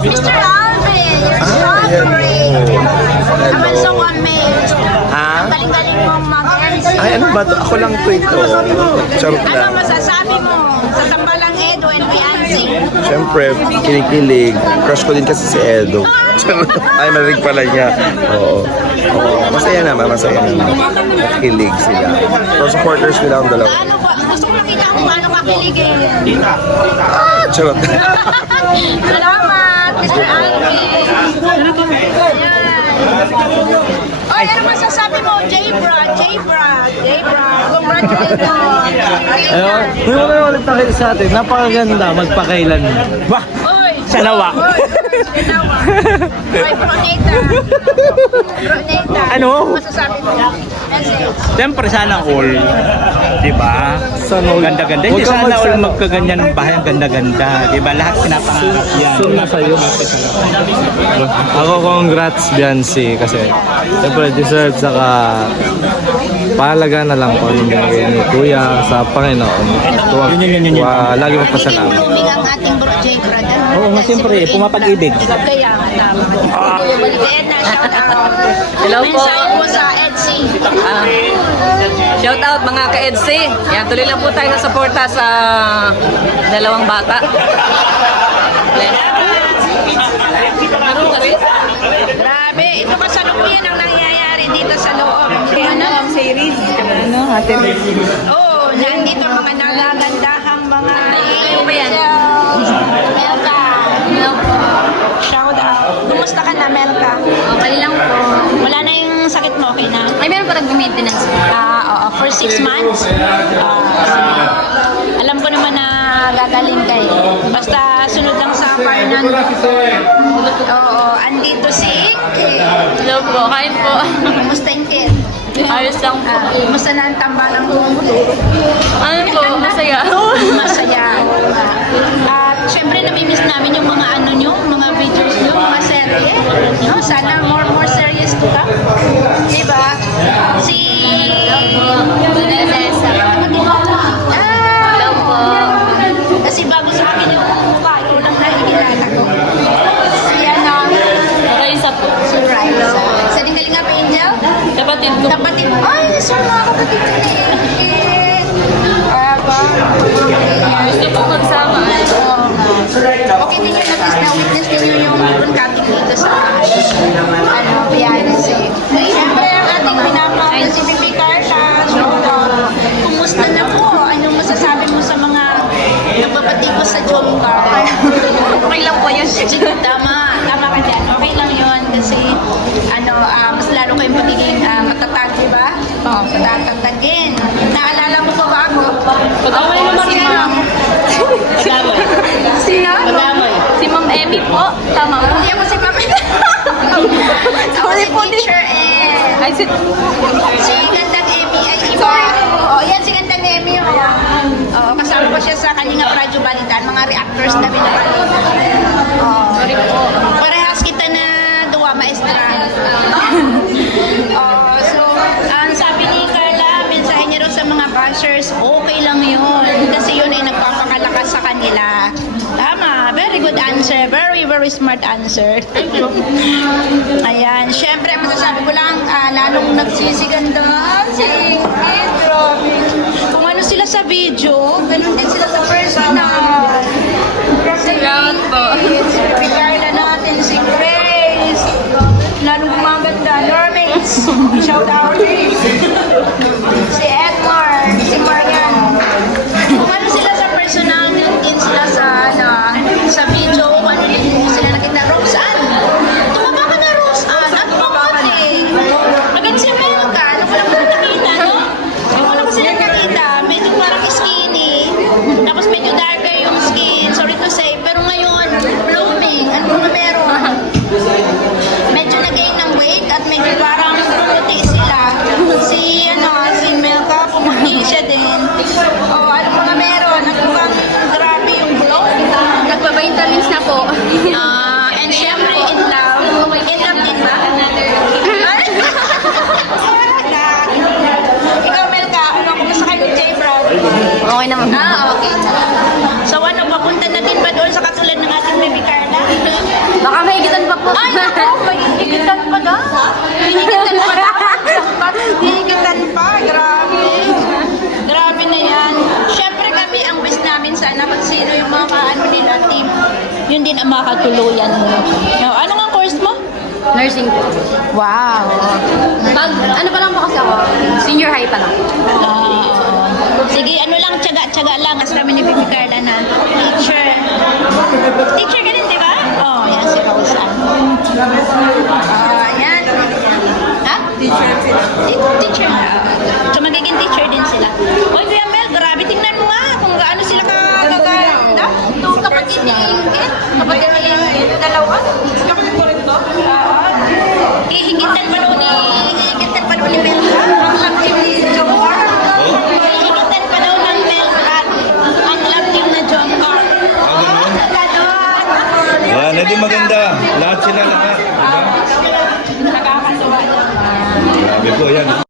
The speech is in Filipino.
Mr. Alvin, you're strawberry. I'm so amazed. Ha? Ang galing-galing mong mag-MC. Ay, ano ba to? Ako lang to ito. Charot Ano lang. masasabi mo sa tambalang Edo and Fiancé? Siyempre, kinikilig. Crush ko din kasi si Edo. Ay, marinig pala niya. Oo. Oo. Masaya naman, masaya naman. Kilig sila. So, supporters nila ang dalawa. Ano ba? Gusto ko makita kung paano kakiligin. Charot. Salamat, Mr. Alvin. Ayan. Oy, ano masasabi mo? J-Bra. Congratulations. Ayun, hindi mo na ulit nakita sa atin. Napakaganda, magpakailan. Wah! Oy. Salawa. Salawa. Oy, Proneta. Ano? Masasabi mo? Message. Siyempre sana all. Diba? Sana all. Ganda-ganda. Huwag Hindi kang sana all magsana. magkaganyan ng bahay ang ganda-ganda. Diba? Lahat pinapangarap yan. Sure na sa'yo. Ako congrats Biancy kasi siyempre deserve saka pahalaga na lang kung anong binigay ni Kuya sa Panginoon. Yun. Lagi magpasalamat. Blooming ang ating bro J-Bra. Oo nga, siyempre, pumapag-ibig. Kaya nga, tama. Balikan na, shout out. Hello po. Mensahe mo sa EDSI. Shout out mga ka-EDC. Yan, tuloy lang po tayo sa suporta sa dalawang bata. Grabe, ito kasalukuyan ang nangyayari dito sa loob. Series. Ano, ate? Oo, nandito ang mga nagagandahang mga Ano ba yan? Melka. Shout out. Kumusta ka na, Melka? Okay lang po. Wala na yung sakit mo, okay na? Ay, meron pa nag-maintenance. Oo, for 6 months. Sige. Alam ko naman na gagaling ka eh. Basta sunod lang sa Farnan. Oo, andito si Hello po, kain po. Kumusta yung kid? Ayos lang po. Kumusta na ang tambalang mo? Ano po, masaya. Masaya. At syempre namimiss namin yung mga ano nyo, mga videos nyo, mga serye. No? Sana more series to come. Diba? Si... Hello po. Kasi bago sa akin yung mukha, ikaw lang nakikilala ko. Si ano, Raisa po. si Raisa. Sa Dingalinga pa, Angel? Kapatid ko. Kapatid mo. Ay, sir, mga kapatid ko eh. Aba. Gusto po magsama. Okay din yun, at least na-witness din yung broadcasting dito sa Fiancé. Siyempre, ang ating pinapakita si Bibi Carla. So, kumusta na po? Anong masasabi mo sa mga nagpapatikos sa Jomcar? Okay lang po yun. Tama ka dyan. Okay lang yun kasi mas lalo kayong pagiging matatag, di ba? Oo, matatagin. Naalala mo pa ba ako? Pag-away naman Si yan. Ma'am. Sino? Si Ma'am Emmy po. Tama po. Hindi ako si Ma'am. Ako si teacher eh. Ay, Si Gandang Emmy ay iba. Oo, yan si Gandang Emmy. Oo, kasama ko siya sa Kalingap Radyo Balitan. Mga reactors na binabalitan. Oo. sorry po. Parehas kita na duwa, maestra. So, ang sabi ni Carla, mensahe niya raw sa mga bashers, okay lang yun. Kasi yun ay nagpapakalakas sa kanila. Tama, very good answer. Very smart answer. Thank you. Ayan, syempre, masasabi ko lang, lalong nagsisiganda si Ingrid. Grabe. Kung ano sila sa video, ganun din sila sa personal. Salamat po. Si Carla natin, si Grace. Lalong gumaganda. Normates. Shout out. Si Edward. Si Marian. Kung ano sila sa personal, din sila sa video. Kung ano din sila nakita. Roseanne. Tumaba ka na, Roseanne. At pamati. Agad si Melka. Ano ko lang nakita, no? Yung ano ko sila nakita. Medyo parang skinny. Tapos medyo darker yung skin. Sorry to say. Pero ngayon, blooming. Ano na meron? Medyo nag-gain ng weight at medyo parang puti sila. Si Okay naman. Okay. So ano, papunta na din ba doon sa katulad ng ating baby Carla? Baka mahigitan pa po. Ay, naku, may hinigitan pa daw. Hinigitan pa daw. Hinigitan pa, grabe. Grabe na yan. Siyempre kami, ang best namin sana kung sino yung mga kaano nila team. Yun din ang makatuluyan mo. No, ano nga course mo? Nursing po. Wow. Ano pa lang po kasi ako? Senior high pa lang. Sige, ano lang, tiyaga-tiyaga lang. As namin ni Bibi Carla na teacher. Teacher ka din, di ba? Oh, yan si Rosa. Yan. Ha? Teacher sila. Teacher na. So, magiging teacher din sila. Oy, Kuya Mel, grabe. Tingnan mo nga kung gaano sila kagaganda. Ito, kapatid ni Ingrid. Kapatid ni Ingrid, dalawa. Kapatid ko rin ito? Hihigitan pa daw ni Melka. Ang laki ni Jomar. Hihigitan pa daw ng Melka. Ang laki na Jomar. Yan, hindi maganda. Lahat sila lahat. Nakakatuwa. Grabe po yan.